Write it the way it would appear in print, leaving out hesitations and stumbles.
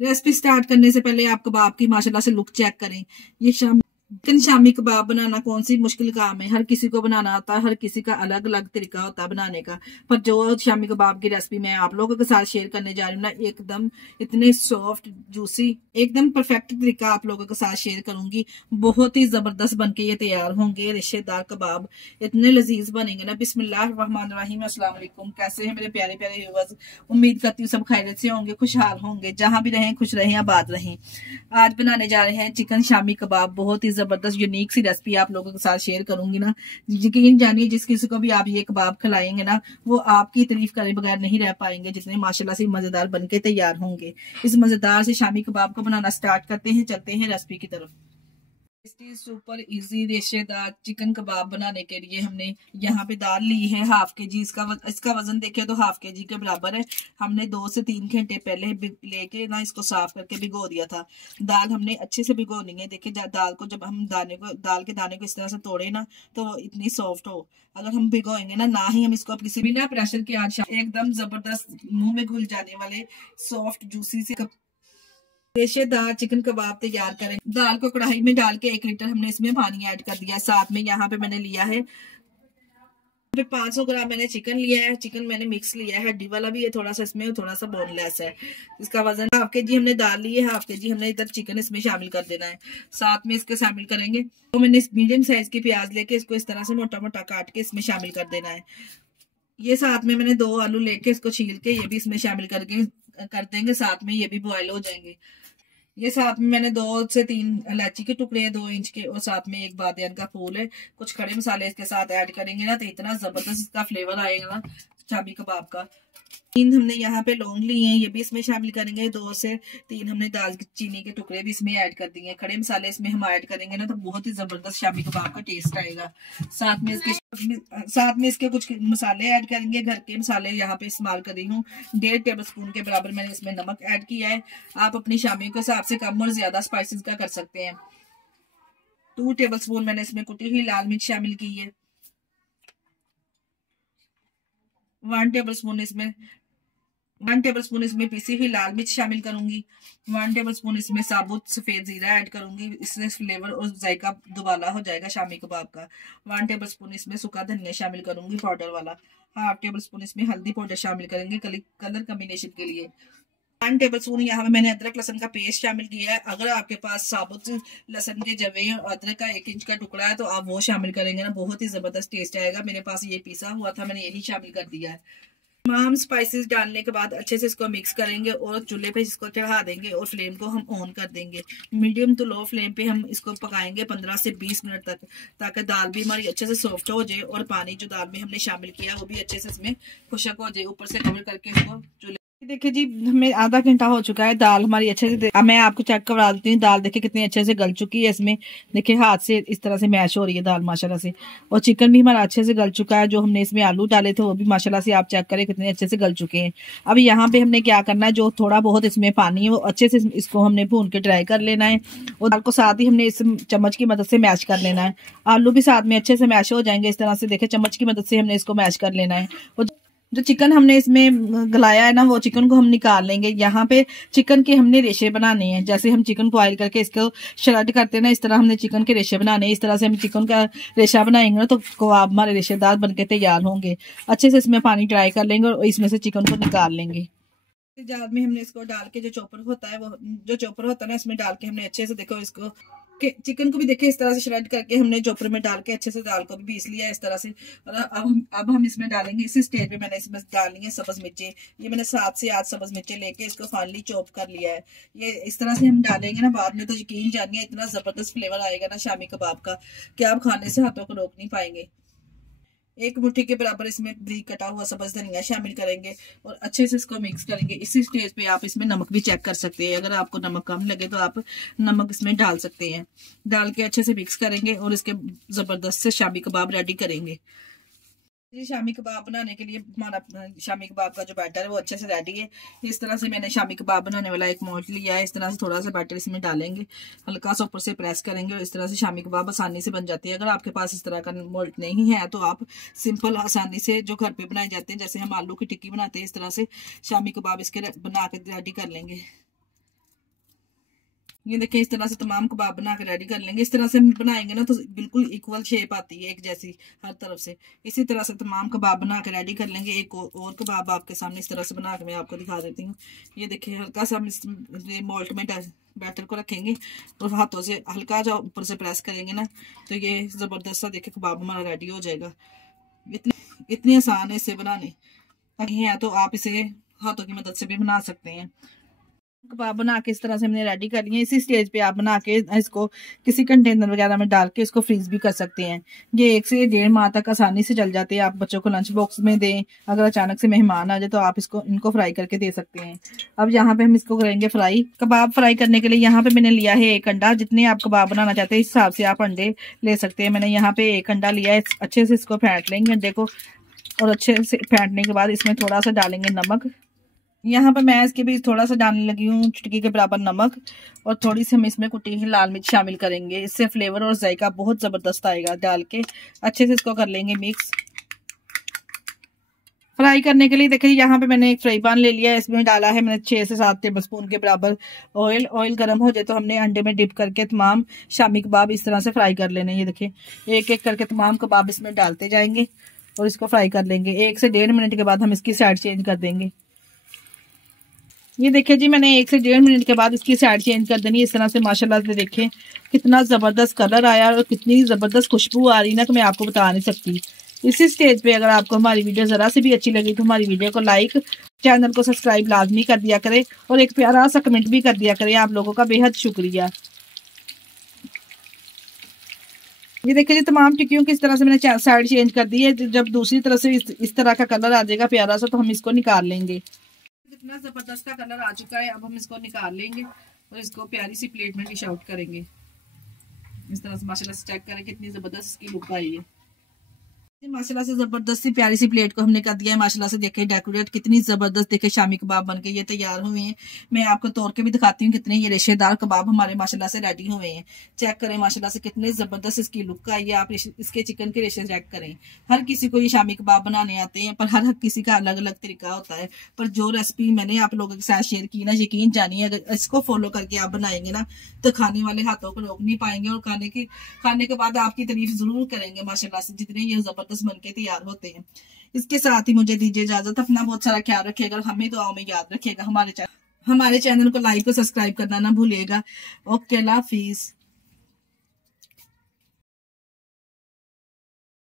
Recipe start करने से पहले आप कबाब की माशाल्लाह से लुक चेक करें। ये चिकन शामी कबाब बनाना कौन सी मुश्किल काम है, हर किसी को बनाना आता है, हर किसी का अलग अलग तरीका होता है बनाने का। पर जो शामी कबाब की रेसिपी मैं आप लोगों के साथ शेयर करने जा रही हूँ ना, एकदम इतने सॉफ्ट जूसी, एकदम परफेक्ट तरीका आप लोगों के साथ शेयर करूंगी। बहुत ही जबरदस्त बनके ये तैयार होंगे रेशेदार कबाब, इतने लजीज बनेंगे ना। बिस्मिल्लाहिर्रहमानिर्रहीम, अस्सलाम वालेकुम। कैसे हैं मेरे प्यारे प्यारे व्यूअर्स? उम्मीद करती हूँ सब खैरियत से होंगे, खुशहाल होंगे, जहां भी रहें खुश रहें, आबाद रहें। आज बनाने जा रहे हैं चिकन शामी कबाब। बहुत ही जबरदस्त यूनिक सी रेसिपी आप लोगों के साथ शेयर करूंगी ना। यकीन जानिए जिस किसी को भी आप ये कबाब खिलाएंगे ना, वो आपकी तारीफ करे बगैर नहीं रह पाएंगे, जितने माशाल्लाह से मजेदार बनके तैयार होंगे। इस मजेदार से शामी कबाब को बनाना स्टार्ट करते हैं, चलते हैं रेसिपी की तरफ। टेस्टी सुपर इजी रेशेदार चिकन कबाब बनाने के लिए हमने यहाँ पे दाल ली है हाफ के जी। इसका वजन देखे तो हाफ के जी के बराबर है। हमने 2 से 3 घंटे पहले लेके ना इसको साफ करके भिगो दिया था। दाल हमने अच्छे से भिगोनी है। देखिए दाल को जब हम दाल के दाने को इस तरह से तोड़े ना, तो वो इतनी सॉफ्ट हो। अगर हम भिगोएंगे ना ही हम इसको किसी बिना प्रेशर के आज एकदम जबरदस्त मुंह में घुल जाने वाले सॉफ्ट जूसी से रेशेदार चिकन कबाब तैयार करें। दाल को कढ़ाई में डाल के 1 लीटर हमने इसमें पानी ऐड कर दिया। साथ में यहाँ पे मैंने लिया है 500 ग्राम मैंने चिकन लिया है। चिकन मैंने मिक्स लिया है, हड्डी वाला भी है थोड़ा सा, इसमें थोड़ा सा बोनलेस है। इसका वजन हाफ के जी हमने दाल ली है, हाफ के जी हमने इधर चिकन इसमें शामिल कर देना है। साथ में इसके शामिल करेंगे तो मैंने इस मीडियम साइज की प्याज लेके इसको इस तरह से मोटा मोटा काट के इसमें शामिल कर देना है। ये साथ में मैंने 2 आलू लेके इसको छील के ये भी इसमें शामिल करके कर देंगे, साथ में ये भी बॉयल हो जाएंगे। ये साथ में मैंने 2 से 3 इलायची के टुकड़े हैं 2 इंच के, और साथ में एक बादियान का फूल है। कुछ खड़े मसाले इसके साथ ऐड करेंगे ना, तो इतना जबरदस्त इसका फ्लेवर आएगा ना शामी कबाब का। 3 हमने यहाँ पे लौंग लिए हैं, ये भी इसमें शामिल करेंगे। 2 से 3 हमने दालचीनी के टुकड़े भी इसमें ऐड कर दिए। खड़े मसाले इसमें हम ऐड करेंगे ना, तो बहुत ही जबरदस्त शामी कबाब का टेस्ट आएगा। साथ में इसके कुछ मसाले ऐड करेंगे, घर के मसाले यहाँ पे इस्तेमाल कर रही हूँ। 1.5 टेबल स्पून के बराबर मैंने इसमें नमक ऐड किया है। आप अपनी शामियों के हिसाब से कम और ज्यादा स्पाइसेस का कर सकते हैं। 2 टेबल स्पून मैंने इसमें कुटी हुई लाल मिर्च शामिल की है। 1 टेबल स्पून इसमें पीसी हुई लाल मिर्च शामिल करूंगी। 1 टेबल स्पून इसमें साबुत सफेद जीरा ऐड करूंगी, इससे फ्लेवर और जायका दुबाला हो जाएगा शामी कबाब का। 1 टेबल स्पून इसमें सूखा धनिया शामिल करूंगी पाउडर वाला। 1/2 टेबल स्पून इसमें हल्दी पाउडर शामिल करेंगे कलर कॉम्बिनेशन के लिए। 1 टेबल स्पून यहाँ पे मैंने अदरक लहसुन का पेस्ट शामिल किया है। अगर आपके पास साबुत लहसुन के जवे और अदरक का 1 इंच का टुकड़ा है तो आप वो शामिल करेंगे ना, बहुत ही जबरदस्त टेस्ट आएगा। मेरे पास ये पीसा हुआ था, मैंने यही शामिल कर दिया है। तमाम स्पाइसेस डालने के बाद अच्छे से इसको मिक्स करेंगे और चूल्हे पे इसको चढ़ा देंगे और फ्लेम को हम ऑन कर देंगे। मीडियम टू लो फ्लेम पे हम इसको पकाएंगे 15 से 20 मिनट तक, ताकि दाल भी हमारी अच्छे से सॉफ्ट हो जाए और पानी जो दाल में हमने शामिल किया वो भी अच्छे से इसमें खुशक हो जाए। ऊपर से कवर करके इसको चूल्हे देखिए जी, हमें आधा घंटा हो चुका है। दाल हमारी अच्छे से अब मैं आपको चेक करवा देती हूँ। दाल देखिए कितनी अच्छे से गल चुकी है। इसमें देखिए हाथ से इस तरह से मैश हो रही है दाल माशाल्लाह से। और चिकन भी हमारा अच्छे से गल चुका है। जो हमने इसमें आलू डाले थे वो भी माशाल्लाह से आप चेक करें कितने अच्छे से गल चुके हैं। अब यहाँ पे हमने क्या करना है, जो थोड़ा बहुत इसमें पानी है वो अच्छे से इसको हमने भून के ड्राई कर लेना है। और दाल को साथ ही हमने इस चम्मच की मदद से मैश कर लेना है। आलू भी साथ में अच्छे से मैश हो जाएंगे। इस तरह से देखिए चम्मच की मदद से हमने इसको मैश कर लेना है। और जो चिकन हमने इसमें गलाया है ना, वो चिकन को हम निकाल लेंगे। यहाँ पे चिकन के हमने रेशे बनाने हैं। जैसे हम चिकन को ऑयल करके इसको श्रेड करते हैं ना, इस तरह हमने चिकन के रेशे बनाने हैं। इस तरह से हम चिकन का रेशा बनाएंगे ना, तो कबाब हमारे रेशेदार बनके तैयार होंगे। अच्छे से इसमें पानी ट्राई कर लेंगे और इसमें से चिकन को निकाल लेंगे। जार में हमने इसको डाल के जो चॉपर होता है ना, इसमें डाल के हमने अच्छे से देखो इसको चिकन को भी देखिए इस तरह से श्रेड करके हमने चॉपर में डाल के अच्छे से दाल को भी पीस लिया है इस तरह से। और अब हम इसमें डालेंगे, इसी स्टेज पे मैंने इसमें डालनी है सब्ज मिर्चें। ये मैंने 7 से 8 सब्ज मिर्चें लेके इसको फाइनली चॉप कर लिया है। ये इस तरह से हम डालेंगे ना बाद में, तो यकीन जानिए इतना जबरदस्त फ्लेवर आएगा ना शामी कबाब का कि आप खाने से हाथों को रोक नहीं पाएंगे। 1 मुट्ठी के बराबर इसमें बारीक कटा हुआ सब्ज धनिया शामिल करेंगे और अच्छे से इसको मिक्स करेंगे। इसी स्टेज पे आप इसमें नमक भी चेक कर सकते हैं। अगर आपको नमक कम लगे तो आप नमक इसमें डाल सकते हैं। डाल के अच्छे से मिक्स करेंगे और इसके जबरदस्त से शामी कबाब रेडी करेंगे। ये शामी कबाब बनाने के लिए हमारा शामी कबाब का जो बैटर है वो अच्छे से रेडी है। इस तरह से मैंने शामी कबाब बनाने वाला एक मोल्ड लिया है। इस तरह से थोड़ा सा बैटर इसमें डालेंगे, हल्का सा ऊपर से प्रेस करेंगे और इस तरह से शामी कबाब आसानी से बन जाती है। अगर आपके पास इस तरह का मोल्ड नहीं है तो आप सिंपल आसानी से जो घर पे बनाए जाते हैं, जैसे हम आलू की टिक्की बनाते हैं, इस तरह से शामी कबाब इसके बना के रेडी कर लेंगे। ये देखिए इस तरह से तमाम कबाब बना के रेडी कर लेंगे। इस तरह से हम बनाएंगे ना तो बिल्कुल इक्वल शेप आती है एक जैसी हर तरफ से। इसी तरह से तमाम कबाब बना के रेडी कर लेंगे। एक और कबाब आपके सामने इस तरह से बना के मैं आपको दिखा देती हूँ। ये देखिए हल्का सा हम इस मोल्ड में बैटर को रखेंगे और हाथों से हल्का जो ऊपर से प्रेस करेंगे ना तो ये ज़बरदस्त सा देखिए कबाब हमारा रेडी हो जाएगा। इतनी आसान है इसे बनाने है, तो आप इसे हाथों की मदद से भी बना सकते हैं। कबाब बना के इस तरह से हमने रेडी कर लिए। इसी स्टेज पे आप बना के इसको किसी कंटेनर वगैरह में डाल के इसको फ्रीज भी कर सकते हैं। ये 1 से 1.5 माह तक आसानी से चल जाते हैं। आप बच्चों को लंच बॉक्स में दें, अगर अचानक से मेहमान आ जाए तो आप इनको फ्राई करके दे सकते हैं। अब यहाँ पे हम इसको करेंगे फ्राई। कबाब फ्राई करने के लिए यहाँ पे मैंने लिया है 1 अंडा। जितने आप कबाब बनाना चाहते हैं इस हिसाब से आप अंडे ले सकते हैं। मैंने यहाँ पे 1 अंडा लिया है। अच्छे से इसको फेंट लेंगे अंडे को और अच्छे से फेंटने के बाद इसमें थोड़ा सा डालेंगे नमक। यहाँ पे मैं इसके बीच थोड़ा सा डालने लगी हूँ चुटकी के बराबर नमक और थोड़ी सी हम इसमें कुटी हुई लाल मिर्च शामिल करेंगे। इससे फ्लेवर और जायका बहुत ज़बरदस्त आएगा। डाल के अच्छे से इसको कर लेंगे मिक्स। फ्राई करने के लिए देखिए यहाँ पे मैंने एक फ्राई पैन ले लिया है। इसमें डाला है मैंने 6 से 7 टेबलस्पून के बराबर ऑयल। ऑयल गर्म हो जाए तो हमने अंडे में डिप करके तमाम शामी कबाब इस तरह से फ्राई कर लेने। ये देखिए एक एक करके तमाम कबाब इसमें डालते जाएंगे और इसको फ्राई कर लेंगे। 1 से 1.5 मिनट के बाद हम इसकी साइड चेंज कर देंगे। ये देखिए जी मैंने 1 से 1.5 मिनट के बाद इसकी साइड चेंज कर देनी। इस तरह से माशाल्लाह से देखिए कितना ज़बरदस्त कलर आया और कितनी ज़बरदस्त खुशबू आ रही ना कि मैं आपको बता नहीं सकती। इसी स्टेज पे अगर आपको हमारी वीडियो ज़रा से भी अच्छी लगी तो हमारी वीडियो को लाइक, चैनल को सब्सक्राइब लाजमी कर दिया करें और एक प्यारा सा कमेंट भी कर दिया करें। आप लोगों का बेहद शुक्रिया। ये देखिए जी तमाम टिक्कियों की इस तरह से मैंने साइड चेंज कर दी है। जब दूसरी तरफ से इस तरह का कलर आ जाएगा प्यारा सा तो हम इसको निकाल लेंगे। कितना जबरदस्त का कलर आ चुका है। अब हम इसको निकाल लेंगे और इसको प्यारी सी प्लेट में डिश आउट करेंगे। इस तरह से माशाल्लाह से चेक करें कितनी जबरदस्त इसकी लुक आई है। माशाल्लाह से जबरदस्त सी प्यारी सी प्लेट को हमने कर दिया है। माशाल्लाह से देखे डेकोरेट कितनी जबरदस्त देखे शामी कबाब बनके ये तैयार हुए हैं। मैं आपको तोड़ के भी दिखाती हूँ कितने ये रेशेदार कबाब हमारे माशाल्लाह से रेडी हुए हैं। चेक करें माशाल्लाह से कितने जबरदस्त इसकी लुक आई है। आप इसके चिकन के रेशे चेक करें। हर किसी को ये शामी कबाब बनाने आते हैं पर हर किसी का अलग अलग तरीका होता है। पर जो रेसिपी मैंने आप लोगों के साथ शेयर की ना यकीन जानिए अगर इसको फॉलो करके आप बनाएंगे ना तो खाने वाले हाथों को रोक नहीं पाएंगे और खाने के बाद आपकी तारीफ जरूर करेंगे माशाल्लाह से जितने ये जबरदस्त बनके तैयार होते हैं। इसके साथ ही मुझे दीजिए इजाजत। अपना बहुत सारा ख्याल रखिएगा और हमें दुआओं में याद रखिएगा। हमारे चैनल को लाइक और सब्सक्राइब करना ना भूलिएगा। ओके अल्लाह हाफिज।